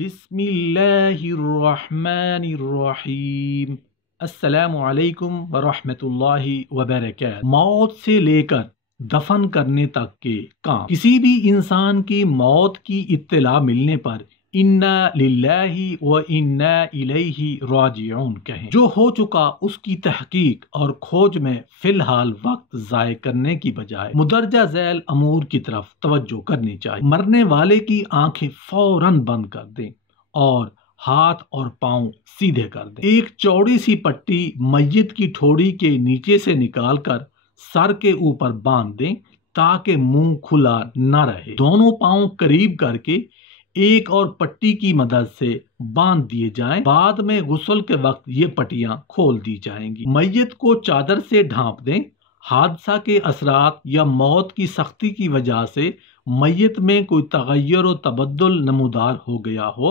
بسم اللہ الرحمن الرحیم۔ السلام علیکم ورحمۃ اللہ وبرکاتہ۔ موت سے لے کر دفن کرنے تک کے کام، کسی بھی انسان کی موت کی اطلاع ملنے پر انا للہ و انا الیہ راجعون کہیں۔ جو ہو چکا اس کی تحقیق اور کھوج میں فی الحال وقت ضائع کرنے کی بجائے مدرجہ ذیل امور کی طرف توجہ کرنی چاہیے۔ مرنے والے کی آنکھیں فوراً بند کر دیں اور ہاتھ اور پاؤں سیدھے کر دیں۔ ایک چوڑی سی پٹی میت کی ٹھوڑی کے نیچے سے نکال کر سر کے اوپر باندھ دیں تاکہ منہ کھلا نہ رہے۔ دونوں پاؤں قریب کر کے ایک اور پٹی کی مدد سے باندھ دیے جائیں۔ بعد میں غسل کے وقت یہ پٹیاں کھول دی جائیں گی۔ میت کو چادر سے ڈھانپ دیں۔ حادثہ کے اثرات یا موت کی سختی کی وجہ سے میت میں کوئی تغیر و تبدل نمودار ہو گیا ہو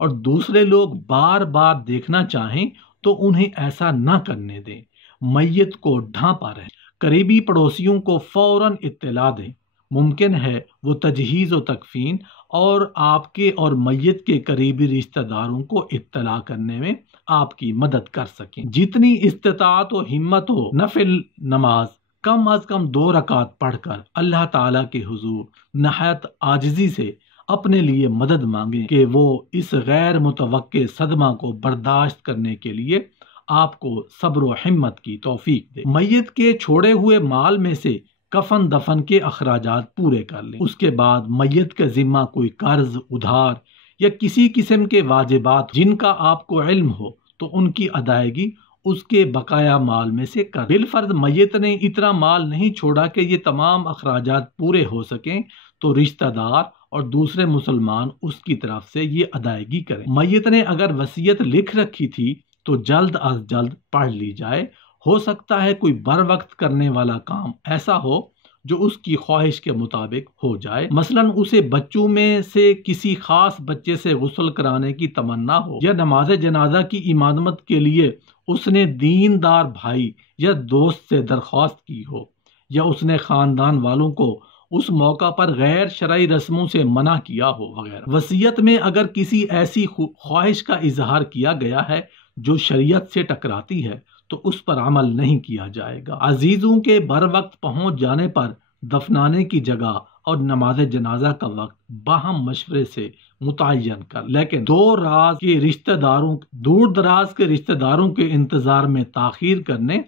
اور دوسرے لوگ بار بار دیکھنا چاہیں تو انہیں ایسا نہ کرنے دیں۔ میت کو ڈھانپا رہیں۔ قریبی پڑوسیوں کو فوراً اطلاع دیں۔ ممکن ہے وہ تجہیز و تکفین اور آپ کے اور میت کے قریبی رشتہ داروں کو اطلاع کرنے میں آپ کی مدد کر سکیں۔ جتنی استطاعت و ہمت ہو نفل نماز کم از کم 2 رکعت پڑھ کر اللہ تعالیٰ کے حضور نہایت عاجزی سے اپنے لیے مدد مانگیں کہ وہ اس غیر متوقع صدمہ کو برداشت کرنے کے لیے آپ کو صبر و ہمت کی توفیق دے۔ میت کے چھوڑے ہوئے مال میں سے کفن دفن کے اخراجات پورے کر لیں۔ اس کے بعد میت کے ذمہ کوئی قرض، ادھار یا کسی قسم کے واجبات جن کا آپ کو علم ہو تو ان کی ادائیگی اس کے بقایا مال میں سے کر۔ بالفرض میت نے اتنا مال نہیں چھوڑا کہ یہ تمام اخراجات پورے ہو سکیں تو رشتہ دار اور دوسرے مسلمان اس کی طرف سے یہ ادائیگی کریں۔ میت نے اگر وصیت لکھ رکھی تھی تو جلد از جلد پڑھ لی جائے۔ ہو سکتا ہے کوئی بر وقت کرنے والا کام ایسا ہو جو اس کی خواہش کے مطابق ہو جائے، مثلا اسے بچوں میں سے کسی خاص بچے سے غسل کرانے کی تمنا ہو، یا نماز جنازہ کی امامت کے لیے اس نے دیندار بھائی یا دوست سے درخواست کی ہو، یا اس نے خاندان والوں کو اس موقع پر غیر شرعی رسموں سے منع کیا ہو وغیرہ۔ وصیت میں اگر کسی ایسی خواہش کا اظہار کیا گیا ہے جو شریعت سے ٹکراتی ہے تو اس پر عمل نہیں کیا جائے گا۔ عزیزوں کے بر وقت پہنچ جانے پر دفنانے کی جگہ اور نماز جنازہ کا وقت باہم مشورے سے متعین کر، لیکن دور دراز کے رشتہ داروں کے انتظار میں تاخیر کرنے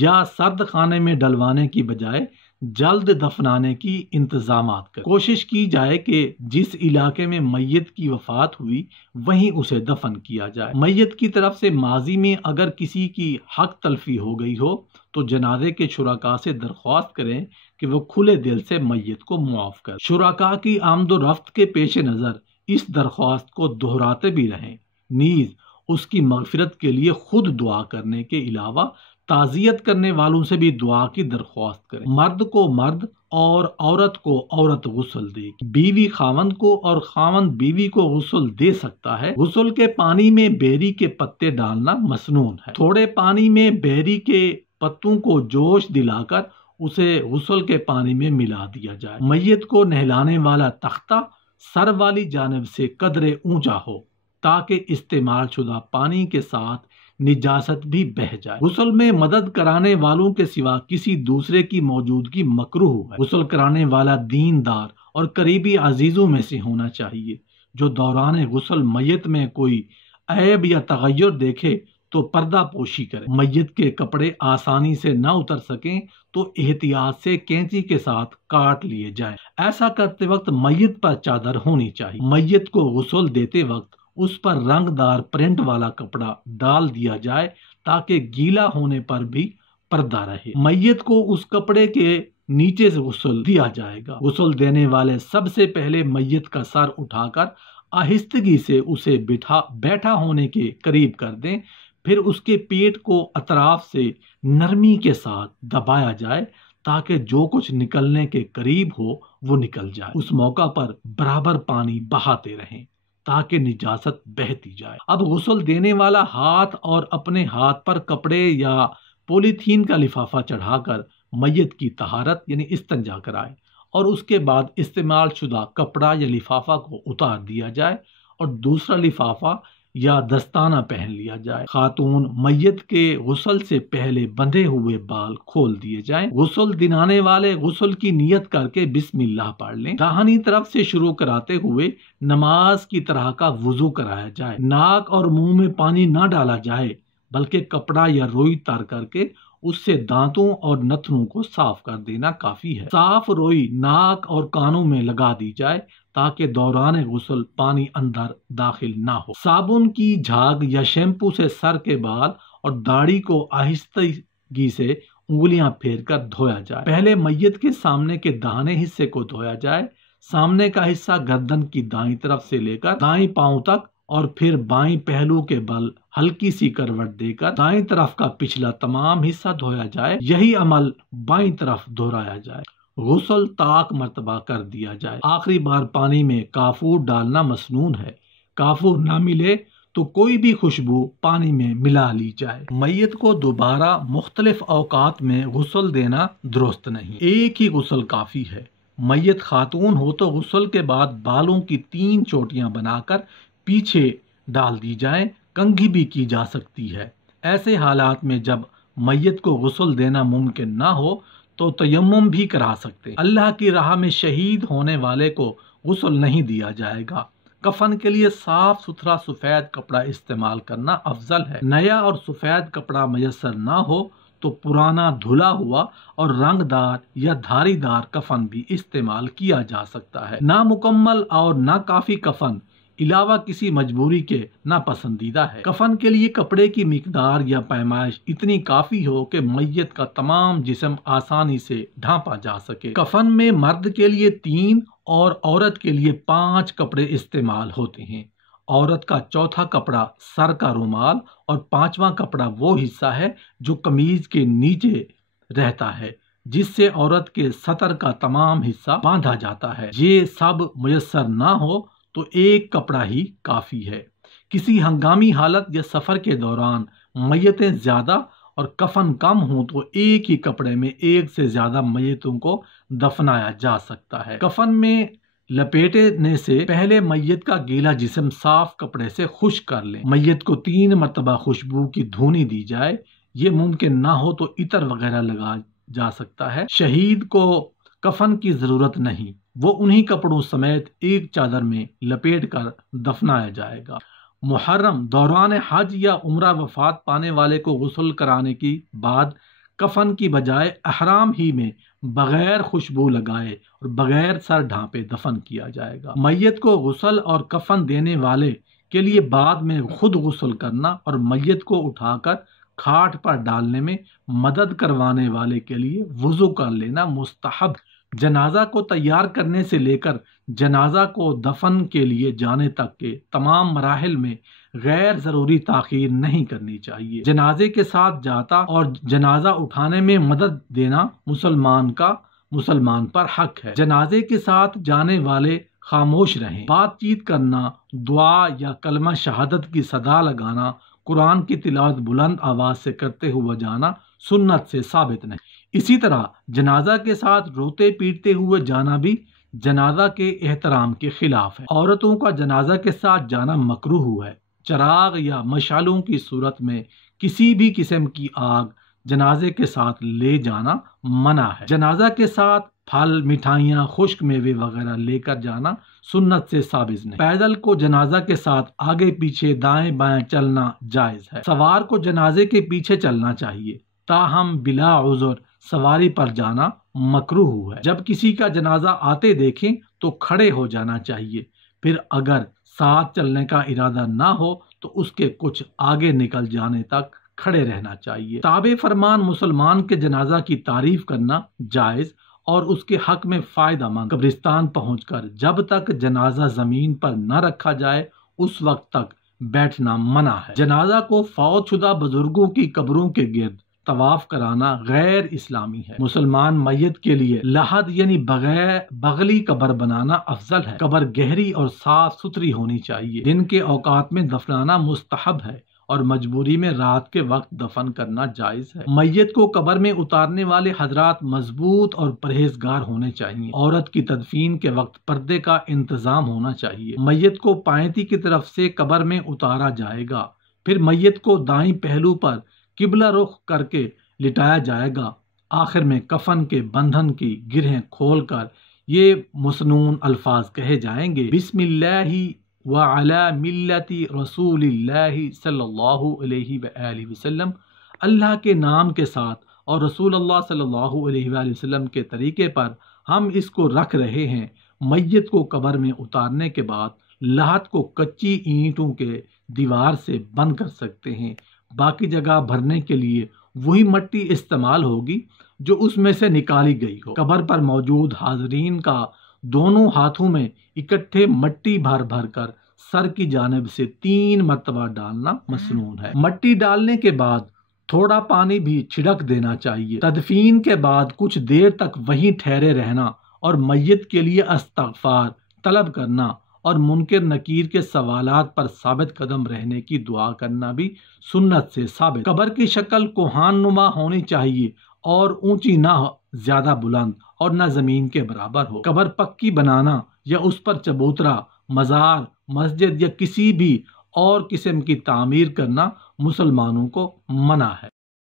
یا سرد خانے میں ڈلوانے کی بجائے جلد دفنانے کی انتظامات کریں۔ کوشش کی جائے کہ جس علاقے میں میت کی وفات ہوئی وہیں اسے دفن کیا جائے۔ میت کی طرف سے ماضی میں اگر کسی کی حق تلفی ہو گئی ہو تو جنازے کے شرکاء سے درخواست کریں کہ وہ کھلے دل سے میت کو معاف کریں۔ شرکاء کی آمد و رفت کے پیش نظر اس درخواست کو دہراتے بھی رہیں، نیز اس کی مغفرت کے لیے خود دعا کرنے کے علاوہ تعزیت کرنے والوں سے بھی دعا کی درخواست کریں۔ مرد کو مرد اور عورت کو عورت غسل دے گی۔ بیوی خاوند کو اور خاوند بیوی کو غسل دے سکتا ہے۔ غسل کے پانی میں بیری کے پتے ڈالنا مسنون ہے۔ تھوڑے پانی میں بیری کے پتوں کو جوش دلا کر اسے غسل کے پانی میں ملا دیا جائے۔ میت کو نہلانے والا تختہ سر والی جانب سے قدرے اونچا ہو تاکہ استعمال شدہ پانی کے ساتھ نجاست بھی بہہ جائے۔ غسل میں مدد کرانے والوں کے سوا کسی دوسرے کی موجودگی مکروہ ہے۔ غسل کرانے والا دیندار اور قریبی عزیزوں میں سے ہونا چاہیے۔ جو دوران غسل میت میں کوئی عیب یا تغیر دیکھے تو پردہ پوشی کرے۔ میت کے کپڑے آسانی سے نہ اتر سکیں تو احتیاط سے کینچی کے ساتھ کاٹ لیے جائیں۔ ایسا کرتے وقت میت پر چادر ہونی چاہیے۔ میت کو غسل دیتے وقت اس پر رنگ دار پرنٹ والا کپڑا ڈال دیا جائے تاکہ گیلا ہونے پر بھی پردہ رہے۔ میت کو اس کپڑے کے نیچے سے غسل دیا جائے گا۔ غسل دینے والے سب سے پہلے میت کا سر اٹھا کر آہستگی سے اسے بیٹھا ہونے کے قریب کر دیں، پھر اس کے پیٹ کو اطراف سے نرمی کے ساتھ دبایا جائے تاکہ جو کچھ نکلنے کے قریب ہو وہ نکل جائے۔ اس موقع پر برابر پانی بہاتے رہیں تاکہ نجاست بہتی جائے۔ اب غسل دینے والا ہاتھ اور اپنے ہاتھ پر کپڑے یا پولی تھین کا لفافہ چڑھا کر میت کی طہارت یعنی استنجا کرائے اور اس کے بعد استعمال شدہ کپڑا یا لفافہ کو اتار دیا جائے اور دوسرا لفافہ یا دستانہ پہن لیا جائے۔ خاتون میت کے غسل سے پہلے بندھے ہوئے بال کھول دیے جائیں۔ غسل دلانے والے غسل کی نیت کر کے بسم اللہ پڑھ لیں۔ داہنی طرف سے شروع کراتے ہوئے نماز کی طرح کا وضو کرایا جائے۔ ناک اور منہ میں پانی نہ ڈالا جائے بلکہ کپڑا یا روئی تر کر کے اس سے دانتوں اور نتنوں کو صاف کر دینا کافی ہے۔ صاف روئی ناک اور کانوں میں لگا دی جائے تاکہ دوران غسل پانی اندر داخل نہ ہو۔ صابن کی جھاگ یا شیمپو سے سر کے بال اور داڑھی کو آہستگی سے انگلیاں پھیر کر دھویا جائے۔ پہلے میت کے سامنے کے داہنے حصے کو دھویا جائے۔ سامنے کا حصہ گردن کی دائیں طرف سے لے کر دائیں پاؤں تک اور پھر بائیں پہلو کے بل ہلکی سی کروٹ دے کر دائیں طرف کا پچھلا تمام حصہ دھویا جائے۔ یہی عمل بائیں طرف دہرایا جائے۔ غسل طاق مرتبہ کر دیا جائے۔ آخری بار پانی میں کافور ڈالنا مسنون ہے۔ کافور نہ ملے تو کوئی بھی خوشبو پانی میں ملا لی جائے۔ میت کو دوبارہ مختلف اوقات میں غسل دینا درست نہیں، ایک ہی غسل کافی ہے۔ میت خاتون ہو تو غسل کے بعد بالوں کی 3 چوٹیاں بنا کر پیچھے ڈال دی جائیں، کنگھی بھی کی جا سکتی ہے۔ ایسے حالات میں جب میت کو غسل دینا ممکن نہ ہو تو تیمم بھی کرا سکتے ہیں۔ اللہ کی راہ میں شہید ہونے والے کو غسل نہیں دیا جائے گا۔ کفن کے لیے صاف ستھرا سفید کپڑا استعمال کرنا افضل ہے۔ نیا اور سفید کپڑا میسر نہ ہو تو پرانا دھلا ہوا اور رنگ دار یا دھاری دار کفن بھی استعمال کیا جا سکتا ہے۔ نامکمل اور ناکافی کفن علاوہ کسی مجبوری کے ناپسندیدہ ہے۔ کفن کے لیے کپڑے کی مقدار یا پیمائش اتنی کافی ہو کہ میت کا تمام جسم آسانی سے ڈھانپا جا سکے۔ کفن میں مرد کے لیے 3 اور عورت کے لیے 5 کپڑے استعمال ہوتے ہیں۔ عورت کا چوتھا کپڑا سر کا رومال اور 5واں کپڑا وہ حصہ ہے جو قمیض کے نیچے رہتا ہے، جس سے عورت کے سطر کا تمام حصہ باندھا جاتا ہے۔ یہ سب میسر نہ ہو تو ایک کپڑا ہی کافی ہے۔ کسی ہنگامی حالت یا سفر کے دوران میتیں زیادہ اور کفن کم ہوں تو ایک ہی کپڑے میں ایک سے زیادہ میتوں کو دفنایا جا سکتا ہے۔ کفن میں لپیٹنے سے پہلے میت کا گیلا جسم صاف کپڑے سے خشک کر لیں۔ میت کو 3 مرتبہ خوشبو کی دھونی دی جائے۔ یہ ممکن نہ ہو تو عطر وغیرہ لگا جا سکتا ہے۔ شہید کو کفن کی ضرورت نہیں، وہ انہی کپڑوں سمیت ایک چادر میں لپیٹ کر دفنایا جائے گا۔ محرم دوران حج یا عمرہ وفات پانے والے کو غسل کرانے کی بعد کفن کی بجائے احرام ہی میں بغیر خوشبو لگائے اور بغیر سر ڈھانپے دفن کیا جائے گا۔ میت کو غسل اور کفن دینے والے کے لیے بعد میں خود غسل کرنا اور میت کو اٹھا کر کھاٹ پر ڈالنے میں مدد کروانے والے کے لیے وضو کر لینا مستحب۔ جنازہ کو تیار کرنے سے لے کر جنازہ کو دفن کے لیے جانے تک کے تمام مراحل میں غیر ضروری تاخیر نہیں کرنی چاہیے۔ جنازے کے ساتھ جاتا اور جنازہ اٹھانے میں مدد دینا مسلمان پر حق ہے۔ جنازے کے ساتھ جانے والے خاموش رہیں۔ بات چیت کرنا، دعا یا کلمہ شہادت کی صدا لگانا، قرآن کی تلاوت بلند آواز سے کرتے ہوئے جانا سنت سے ثابت نہیں۔ اسی طرح جنازہ کے ساتھ روتے پیٹتے ہوئے جانا بھی جنازہ کے احترام کے خلاف ہے۔ عورتوں کا جنازہ کے ساتھ جانا مکروہ ہے۔ چراغ یا مشعلوں کی صورت میں کسی بھی قسم کی آگ جنازے کے ساتھ لے جانا منع ہے۔ جنازہ کے ساتھ پھل، مٹھائیاں، خشک میوے وغیرہ لے کر جانا سنت سے ثابت نہیں۔ پیدل کو جنازہ کے ساتھ آگے پیچھے دائیں بائیں چلنا جائز ہے۔ سوار کو جنازے کے پیچھے چلنا چاہیے، تاہم بلا عذر سواری پر جانا مکروہ ہے۔ جب کسی کا جنازہ آتے دیکھیں تو کھڑے ہو جانا چاہیے، پھر اگر ساتھ چلنے کا ارادہ نہ ہو تو اس کے کچھ آگے نکل جانے تک کھڑے رہنا چاہیے۔ تابع فرمان مسلمان کے جنازہ کی تعریف کرنا جائز اور اس کے حق میں فائدہ مند۔ قبرستان پہنچ کر جب تک جنازہ زمین پر نہ رکھا جائے اس وقت تک بیٹھنا منع ہے۔ جنازہ کو فوت شدہ بزرگوں کی قبروں کے گرد طواف کرانا غیر اسلامی ہے۔ مسلمان میت کے لیے لحد یعنی بغلی قبر بنانا افضل ہے۔ قبر گہری اور صاف ستھری ہونی چاہیے۔ دن کے اوقات میں دفنانا مستحب ہے اور مجبوری میں رات کے وقت دفن کرنا جائز ہے۔ میت کو قبر میں اتارنے والے حضرات مضبوط اور پرہیزگار ہونے چاہیے۔ عورت کی تدفین کے وقت پردے کا انتظام ہونا چاہیے۔ میت کو پائنتی کی طرف سے قبر میں اتارا جائے گا، پھر میت کو دائیں پہلو پر قبلہ رخ کر کے لٹایا جائے گا۔ آخر میں کفن کے بندھن کی گرہیں کھول کر یہ مسنون الفاظ کہے جائیں گے: بسم اللہ وعلی ملت رسول اللہ صلی اللہ علیہ وآلہ وسلم، اللہ کے نام کے ساتھ اور رسول اللہ صلی اللہ علیہ وآلہ وسلم کے طریقے پر ہم اس کو رکھ رہے ہیں۔ میت کو قبر میں اتارنے کے بعد لحد کو کچی اینٹوں کے دیوار سے بند کر سکتے ہیں۔ باقی جگہ بھرنے کے لیے وہی مٹی استعمال ہوگی جو اس میں سے نکالی گئی ہو۔ قبر پر موجود حاضرین کا دونوں ہاتھوں میں اکٹھے مٹی بھر بھر کر سر کی جانب سے 3 مرتبہ ڈالنا مسنون ہے۔ مٹی ڈالنے کے بعد تھوڑا پانی بھی چھڑک دینا چاہیے۔ تدفین کے بعد کچھ دیر تک وہیں ٹھہرے رہنا اور میت کے لیے استغفار طلب کرنا اور منکر نکیر کے سوالات پر ثابت قدم رہنے کی دعا کرنا بھی سنت سے ثابت۔ قبر کی شکل کوہان نما ہونی چاہیے اور اونچی نہ زیادہ بلند اور نہ زمین کے برابر ہو۔ قبر پکی بنانا یا اس پر چبوترا، مزار، مسجد یا کسی بھی اور قسم کی تعمیر کرنا مسلمانوں کو منع ہے۔